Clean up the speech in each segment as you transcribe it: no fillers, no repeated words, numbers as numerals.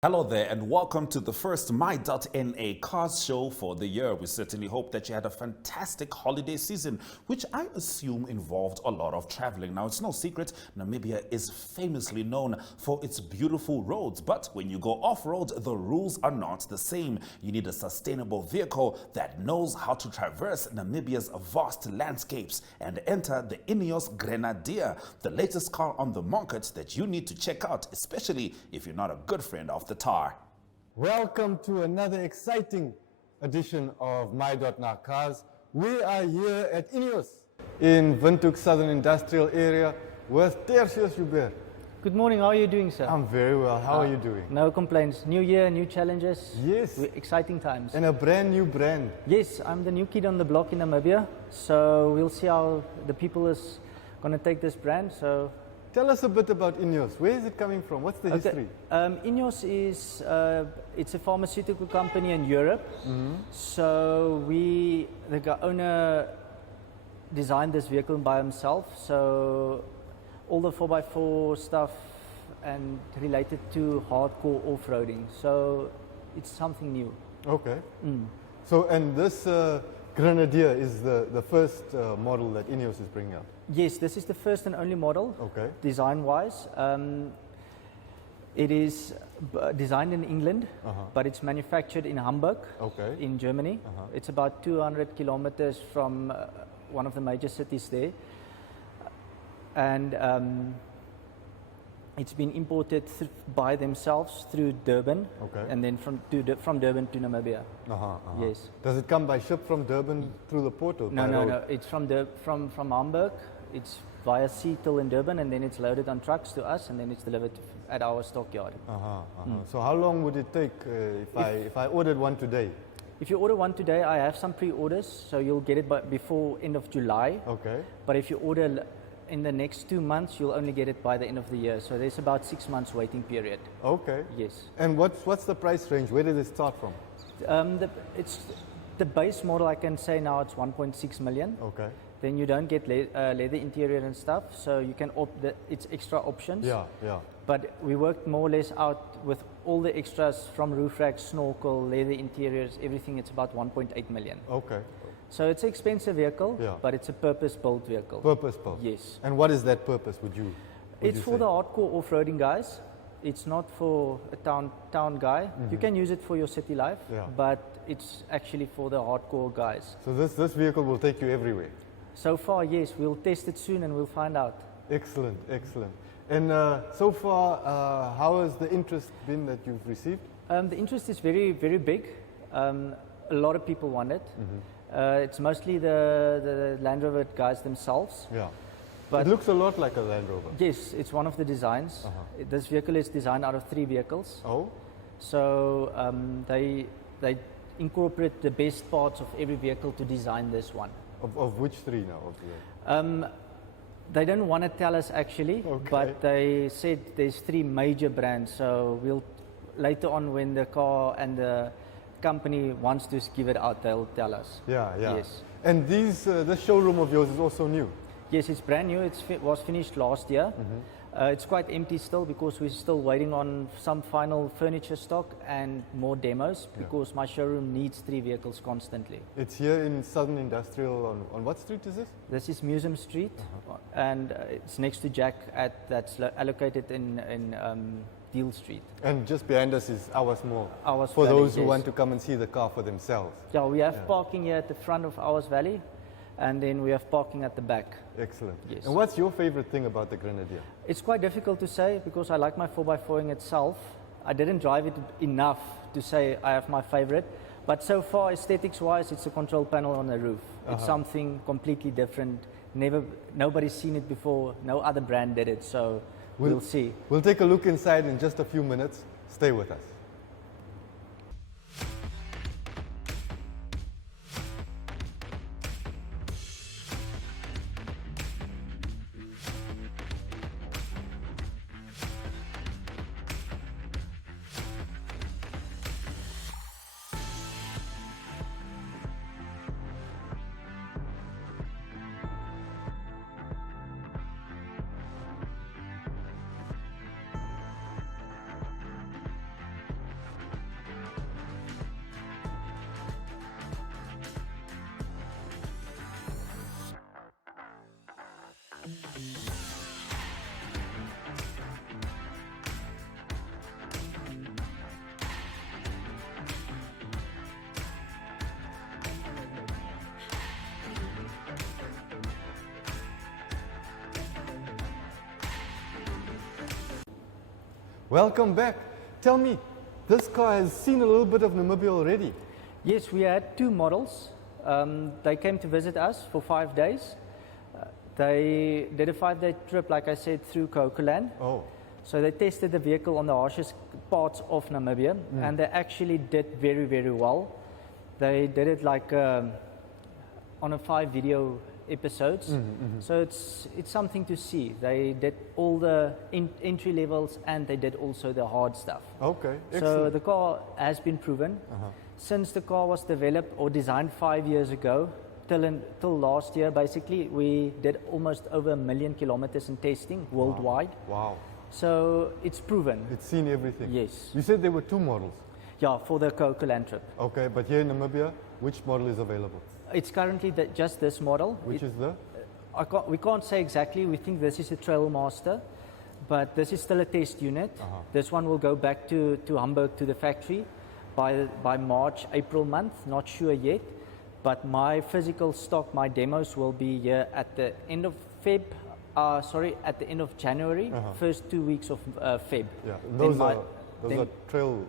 Hello there and welcome to the first My.Na Cars show for the year. We certainly hope that you had a fantastic holiday season, which I assume involved a lot of traveling. Now, it's no secret, Namibia is famously known for its beautiful roads, but when you go off-road, the rules are not the same. You need a sustainable vehicle that knows how to traverse Namibia's vast landscapes and enter the Ineos Grenadier, the latest car on the market that you need to check out, especially if you're not a good friend of the tar. Welcome to another exciting edition of My.Na Cars. We are here at Ineos in Windhoek Southern Industrial Area with Tersius Joubert. Good morning, how are you doing, sir? I'm very well. How are you doing? No complaints. New year, new challenges. Yes. Exciting times. And a brand new brand. Yes, I'm the new kid on the block in Namibia. So we'll see how the people is going to take this brand. So tell us a bit about Ineos. Where is it coming from? What's the history? Ineos is it's a pharmaceutical company in Europe. So the owner designed this vehicle by himself. So all the 4x4 stuff and related to hardcore off-roading. So it's something new. Okay. So, and this Grenadier is the first model that Ineos is bringing out. Yes, this is the first and only model, okay, design-wise. It is designed in England, but it's manufactured in Hamburg, okay, in Germany. It's about 200 kilometers from one of the major cities there. And it's been imported by themselves through Durban, okay, and then from Durban to Namibia. Yes. Does it come by ship from Durban through the port? Or No. It's from Hamburg. It's via sea till in Durban, and then it's loaded on trucks to us, and then it's delivered at our stockyard. So how long would it take if I ordered one today? If you order one today, I have some pre-orders, so you'll get it before end of July. Okay. But if you order in the next 2 months, you'll only get it by the end of the year. So there's about 6 months waiting period. Okay. Yes. And what's the price range? Where did it start from? It's the base model. I can say now it's 1.6 million. Okay. Then you don't get leather interior and stuff, so you can it's extra options. Yeah. But we worked more or less out with all the extras from roof racks, snorkel, leather interiors, everything. It's about 1.8 million. Okay. So it's an expensive vehicle, yeah, but it's a purpose-built vehicle. Purpose-built? Yes. And what is that purpose, would you It's for the hardcore off-roading guys. It's not for a town guy. You can use it for your city life, but it's actually for the hardcore guys. So this vehicle will take you everywhere? So far, yes. We'll test it soon and we'll find out. Excellent. And so far, how has the interest been that you've received? The interest is very, very big. A lot of people want it. It's mostly the Land Rover guys themselves. Yeah. But it looks a lot like a Land Rover. Yes, it's one of the designs. This vehicle is designed out of 3 vehicles. Oh. So they incorporate the best parts of every vehicle to design this one. Of which 3 now? They don't want to tell us actually, but they said there's 3 major brands. So we'll later on, when the car and the company wants to give it out, they'll tell us. Yeah. Yes. And this showroom of yours is also new? Yes, it's brand new. It was finished last year. It's quite empty still because we're still waiting on some final furniture stock and more demos, because my showroom needs 3 vehicles constantly. It's here in Southern Industrial. On what street is this? This is Museum Street, and it's next to Jack that's allocated in Deal Street. And just behind us is Ours Mall. Ours for Valley, those who yes, want to come and see the car for themselves. Yeah, we have parking here at the front of Ours Valley, and then we have parking at the back. Excellent. Yes. And what's your favorite thing about the Grenadier? It's quite difficult to say because I like my 4x4 itself. I didn't drive it enough to say I have my favorite. But so far, aesthetics-wise, it's a control panel on the roof. It's something completely different. Nobody's seen it before. No other brand did it. So we'll see. We'll take a look inside in just a few minutes. Stay with us. Welcome back. Tell me, this car has seen a little bit of Namibia already. Yes, we had two models. They came to visit us for 5 days. They did a 5-day trip, like I said, through Cocoland. Oh. So they tested the vehicle on the harshest parts of Namibia, and they actually did very, very well. They did it like on a 5 video episodes. So it's something to see. They did all the entry levels, and they did also the hard stuff. Okay, So excellent. the car has been proven. Since the car was developed or designed 5 years ago, till last year, basically, we did almost over 1 million kilometers in testing worldwide. Wow. So it's proven. It's seen everything. Yes. You said there were 2 models. Yeah, for the Cocoland trip. Okay, but here in Namibia, which model is available? It's currently just this model. Which is the? We can't say exactly. We think this is a Trailmaster, but this is still a test unit. This one will go back to Hamburg, to the factory by March, April month. Not sure yet, but my physical stock, my demos will be here at the end of at the end of January, first 2 weeks of Feb. Yeah, Then those my- are trail.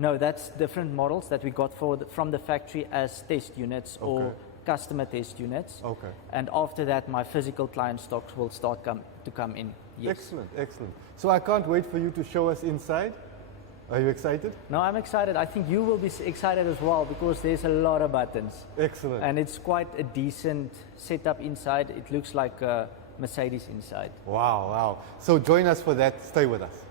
No, that's different models that we got from the factory as test units or customer test units. Okay. And after that, my physical client stocks will start to come in. Yes. Excellent, excellent. So I can't wait for you to show us inside. Are you excited? No, I'm excited. I think you will be excited as well because there's a lot of buttons. Excellent. And it's quite a decent setup inside. It looks like a Mercedes inside. Wow, wow. So join us for that. Stay with us.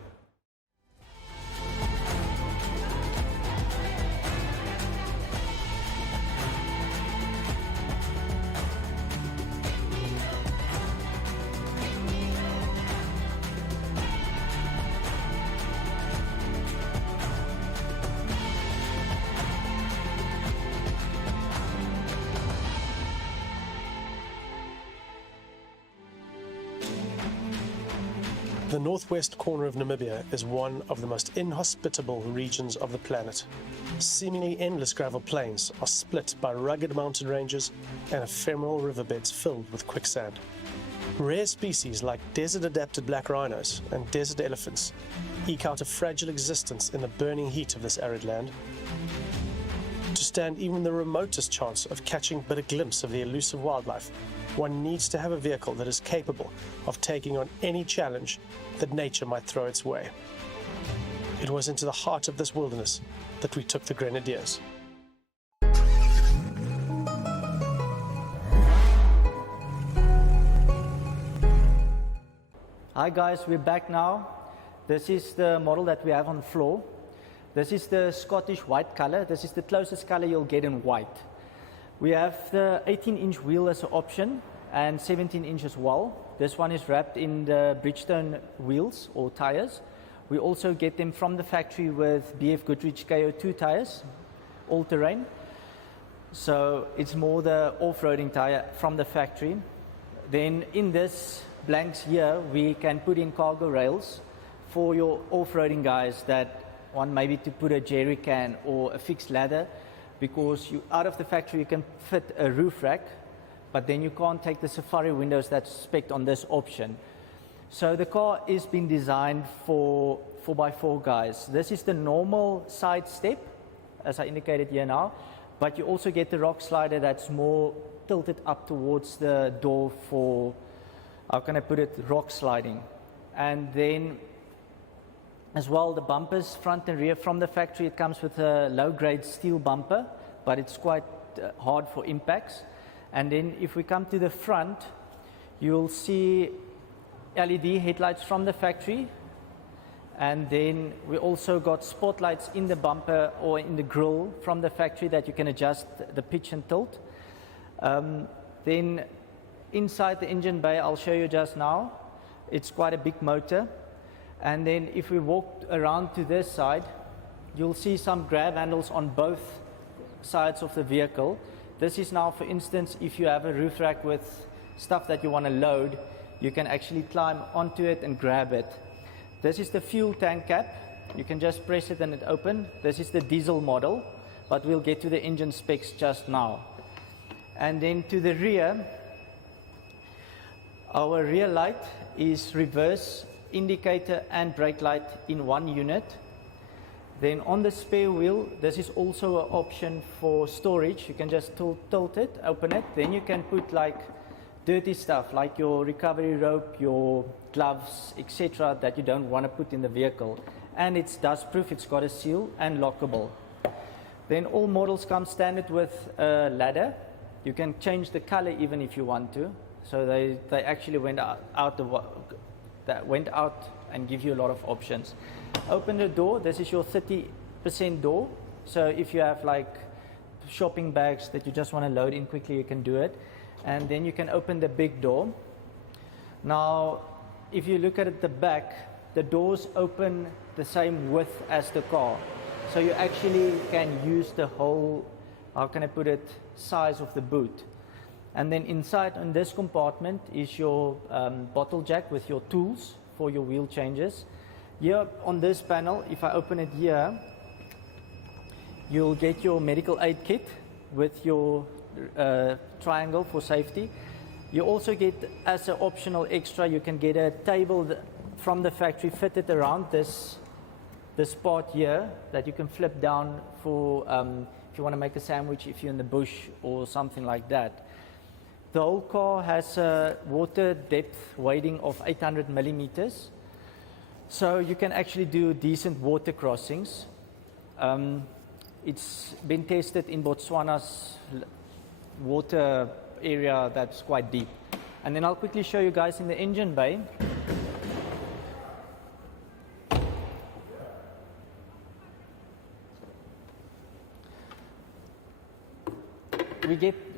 The northwest corner of Namibia is one of the most inhospitable regions of the planet. Seemingly endless gravel plains are split by rugged mountain ranges and ephemeral riverbeds filled with quicksand. Rare species like desert-adapted black rhinos and desert elephants eke out a fragile existence in the burning heat of this arid land. To stand even the remotest chance of catching but a glimpse of the elusive wildlife, one needs to have a vehicle that is capable of taking on any challenge that nature might throw its way. It was into the heart of this wilderness that we took the Grenadiers. Hi guys, we're back now. This is the model that we have on the floor. This is the Scottish white color. This is the closest color you'll get in white. We have the 18-inch wheel as an option and 17-inch as well. This one is wrapped in the Bridgestone wheels or tires. We also get them from the factory with BF Goodrich KO2 tires, all-terrain. So it's more the off-roading tire from the factory. Then in this blanks here, we can put in cargo rails for your off-roading guys that want maybe to put a jerry can or a fixed ladder, because out of the factory you can fit a roof rack, but then you can't take the safari windows that's spec'd on this option. So the car is been designed for 4x4 guys. This is the normal side step, as I indicated here now, but you also get the rock slider that's more tilted up towards the door for, how can I put it, rock sliding. And then as well, the bumpers, front and rear from the factory, it comes with a low-grade steel bumper, but it's quite hard for impacts. And then if we come to the front, you'll see LED headlights from the factory. And then we also got spotlights in the bumper or in the grille from the factory that you can adjust the pitch and tilt. Then inside the engine bay, I'll show you just now, it's quite a big motor. And then if we walk around to this side, you'll see some grab handles on both sides of the vehicle. This is now, for instance, if you have a roof rack with stuff that you want to load, you can actually climb onto it and grab it. This is the fuel tank cap. You can just press it and it opens. This is the diesel model, but we'll get to the engine specs just now. And then to the rear, our rear light is reverse indicator and brake light in one unit. Then on the spare wheel, this is also an option for storage. You can just tilt it, open it, then you can put like dirty stuff like your recovery rope, your gloves, etc. that you don't want to put in the vehicle. And it's dust proof, it's got a seal and lockable. Then all models come standard with a ladder. You can change the color even if you want to. So they actually went out and give you a lot of options. Open the door, this is your 30% door. So if you have like shopping bags that you just want to load in quickly, you can do it. And then you can open the big door. Now, if you look at the back, the doors open the same width as the car. So you actually can use the whole, how can I put it, size of the boot. And then inside on this compartment is your bottle jack with your tools for your wheel changes. Here on this panel, if I open it here, you'll get your medical aid kit with your triangle for safety. You also get, as an optional extra, you can get a table from the factory fitted around this part here that you can flip down for if you want to make a sandwich if you're in the bush or something like that. The whole car has a water depth wading of 800 millimeters. So you can actually do decent water crossings. It's been tested in Botswana's water area that's quite deep. And then I'll quickly show you guys in the engine bay.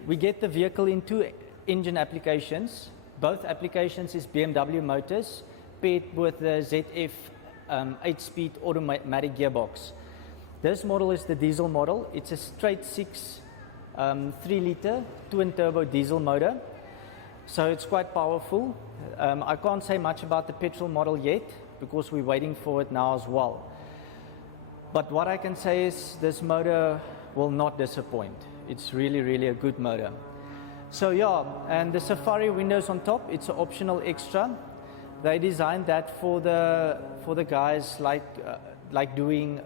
We get the vehicle in two engine applications. Both applications is BMW motors paired with the ZF 8-speed automatic gearbox. This model is the diesel model. It's a straight 6 3-liter twin-turbo diesel motor. So it's quite powerful. I can't say much about the petrol model yet because we're waiting for it now as well. But what I can say is this motor will not disappoint. It's really, really a good motor. So yeah, and the Safari windows on top, it's an optional extra. They designed that for the guys like doing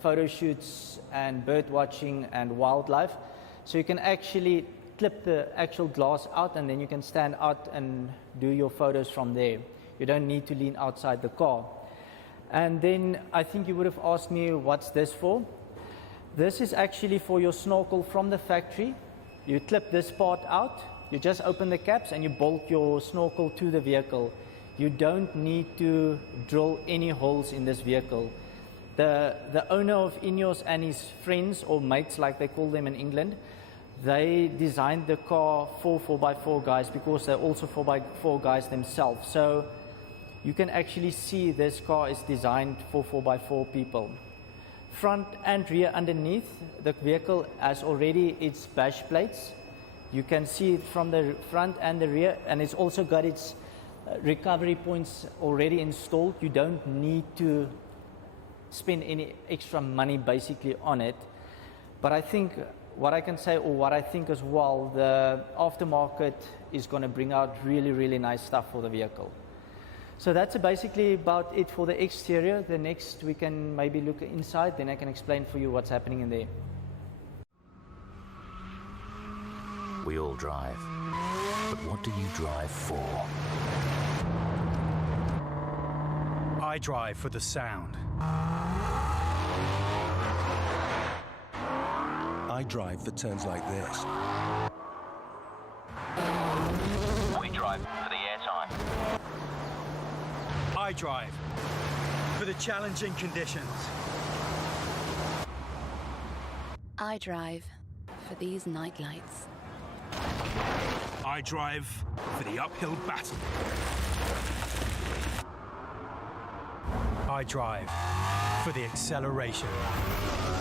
photo shoots and bird watching and wildlife. So you can actually clip the actual glass out and then you can stand out and do your photos from there. You don't need to lean outside the car. And then I think you would have asked me, what's this for? This is actually for your snorkel from the factory. You clip this part out, you just open the caps and you bolt your snorkel to the vehicle. You don't need to drill any holes in this vehicle. The owner of Ineos and his friends, or mates like they call them in England, they designed the car for 4x4 guys because they're also 4x4 guys themselves. So you can actually see this car is designed for 4x4 people. Front and rear underneath, the vehicle has already its bash plates. You can see it from the front and the rear, and it's also got its recovery points already installed. You don't need to spend any extra money basically on it. But I think what I can say, or what I think as well, the aftermarket is going to bring out really, really nice stuff for the vehicle. So that's basically about it for the exterior. The next we can maybe look inside, then I can explain for you what's happening in there. We all drive, but what do you drive for? I drive for the sound. I drive for turns like this. We drive for the airtime. I drive for the challenging conditions. I drive for these night lights. I drive for the uphill battle. I drive for the acceleration.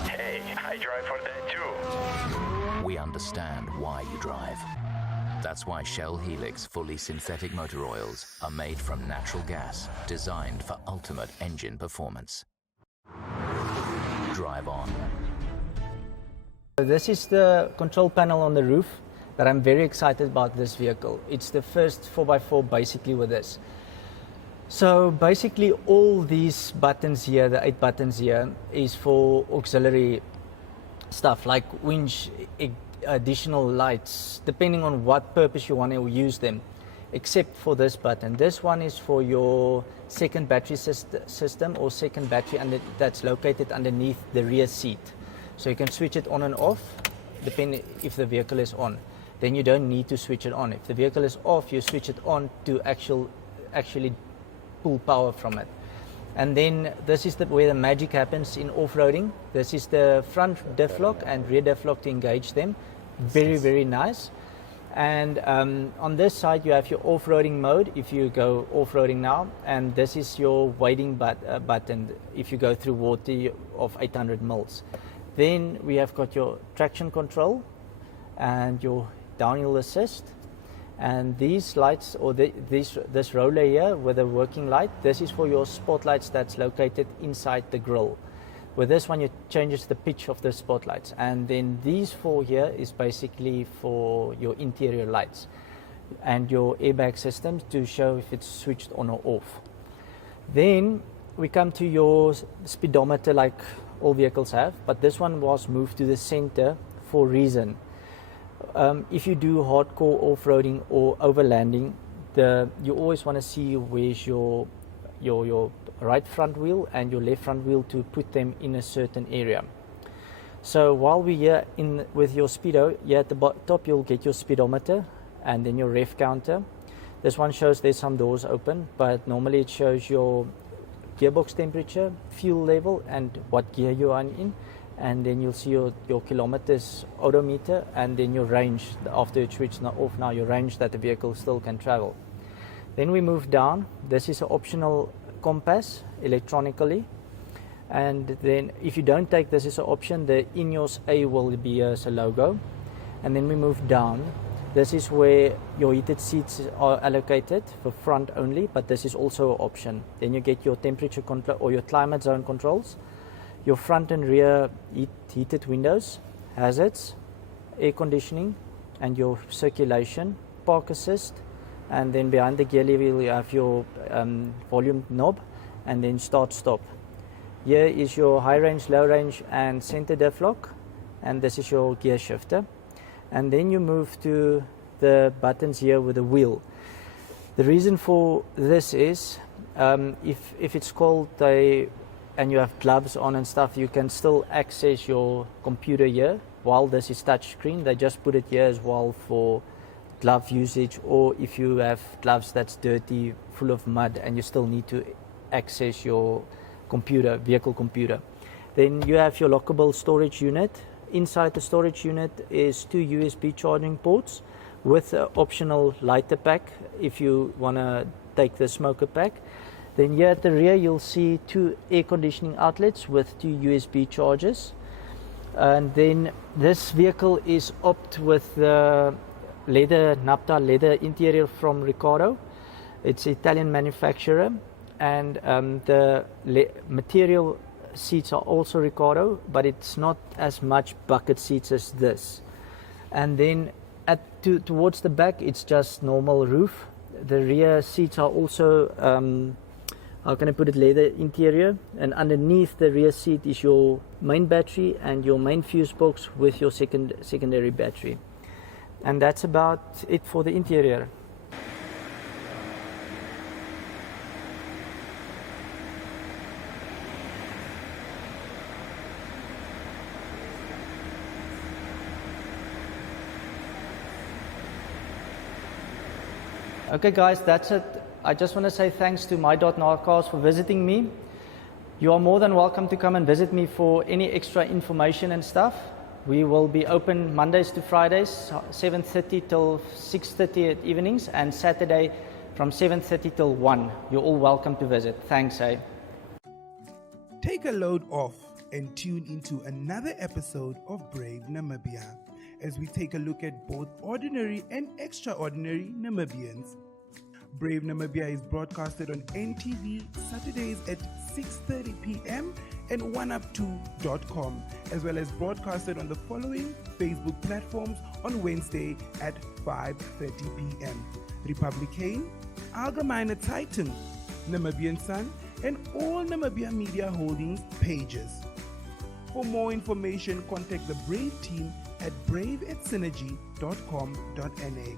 Hey, I drive for that too. We understand why you drive. That's why Shell Helix fully synthetic motor oils are made from natural gas, designed for ultimate engine performance. Drive on. This is the control panel on the roof that I'm very excited about this vehicle. It's the first 4x4 basically with this. So basically all these buttons here, the 8 buttons here, is for auxiliary stuff like winch, additional lights, depending on what purpose you want to use them, except for this button. This one is for your second battery system or second battery that's located underneath the rear seat. So you can switch it on and off, depending if the vehicle is on. Then you don't need to switch it on. If the vehicle is off, you switch it on to actually pull power from it. And then this is where the magic happens in off-roading. This is the front diff lock and rear diff lock to engage them. Very, very nice. And on this side you have your off-roading mode if you go off-roading now, and this is your wading button if you go through water of 800 mils. Then we have got your traction control and your downhill assist. And these lights, or this roller here with a working light, this is for your spotlights that's located inside the grille. With this one, it changes the pitch of the spotlights. And then these 4 here is basically for your interior lights and your airbag system to show if it's switched on or off. Then we come to your speedometer like all vehicles have, but this one was moved to the center for a reason. If you do hardcore off-roading or overlanding, you always want to see where's your right front wheel and your left front wheel to put them in a certain area. So while we're here with your speedo, here at the top you'll get your speedometer and then your ref counter. This one shows there's some doors open, but normally it shows your gearbox temperature, fuel level, and what gear you are in. And then you'll see your kilometers odometer, and then your range after it's switched off now, your range that the vehicle still can travel. Then we move down. This is an optional compass electronically, and then if you don't take this as an option, the Ineos A will be as a logo. And then we move down. This is where your heated seats are allocated for front only, but this is also an option. Then you get your temperature control or your climate zone controls, your front and rear heated windows, hazards, air conditioning, and your circulation, park assist, and then behind the gear lever you have your volume knob, and then start stop. Here is your high range, low range, and center diff lock, and this is your gear shifter. And then you move to the buttons here with the wheel. The reason for this is if it's cold and you have gloves on and stuff, you can still access your computer here while this is touch screen. They just put it here as well for glove usage, or if you have gloves that's dirty, full of mud, and you still need to access your computer, vehicle computer. Then you have your lockable storage unit. Inside the storage unit is 2 USB charging ports with an optional lighter pack if you want to take the smoker pack. Then here at the rear you'll see 2 air conditioning outlets with 2 USB chargers. And then this vehicle is opted with the naphtha leather interior from Ricardo. It's an Italian manufacturer, and the material seats are also Ricardo, but it's not as much bucket seats as this. And then towards the back it's just normal roof. The rear seats are also how can I put it, leather interior, and underneath the rear seat is your main battery and your main fuse box with your secondary battery. And that's about it for the interior. Okay guys, that's it. I just want to say thanks to My.Na Cars for visiting me. You are more than welcome to come and visit me for any extra information and stuff. We will be open Mondays to Fridays, 7:30 till 6:30 at evenings, and Saturday from 7:30 till 1. You're all welcome to visit. Thanks, eh? Take a load off and tune into another episode of Brave Namibia as we take a look at both ordinary and extraordinary Namibians. Brave Namibia is broadcasted on NTV Saturdays at 6:30 p.m. and oneup2.com, as well as broadcasted on the following Facebook platforms on Wednesday at 5:30 p.m. Republicane, Allgemeine Zeitung, Namibian Sun, and all Namibia Media Holdings pages. For more information, contact the Brave team at brave@synergy.com.na.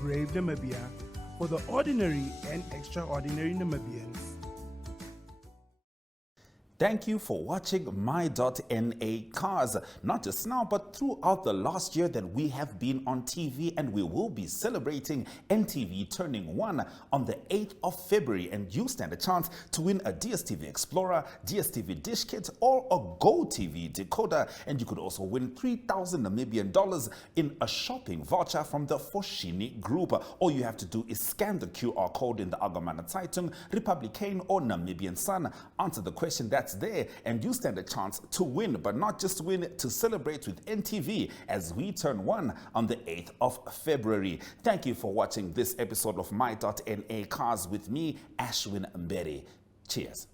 Brave Namibia, for the ordinary and extraordinary Namibians. Thank you for watching My.Na Cars, not just now but throughout the last year that we have been on TV, and we will be celebrating NTV turning 1 on the 8th of February, and you stand a chance to win a DSTV Explorer, DSTV Dish Kit or a GoTV decoder, and you could also win 3,000 Namibian dollars in a shopping voucher from the Foschini Group. All you have to do is scan the QR code in the Allgemeine Zeitung, Republican or Namibian Sun, answer the question that's there, and you stand a chance to win, but not just win, to celebrate with NTV as we turn 1 on the 8th of February. Thank you for watching this episode of My.Na Cars with me, Ashwin Mbere. Cheers.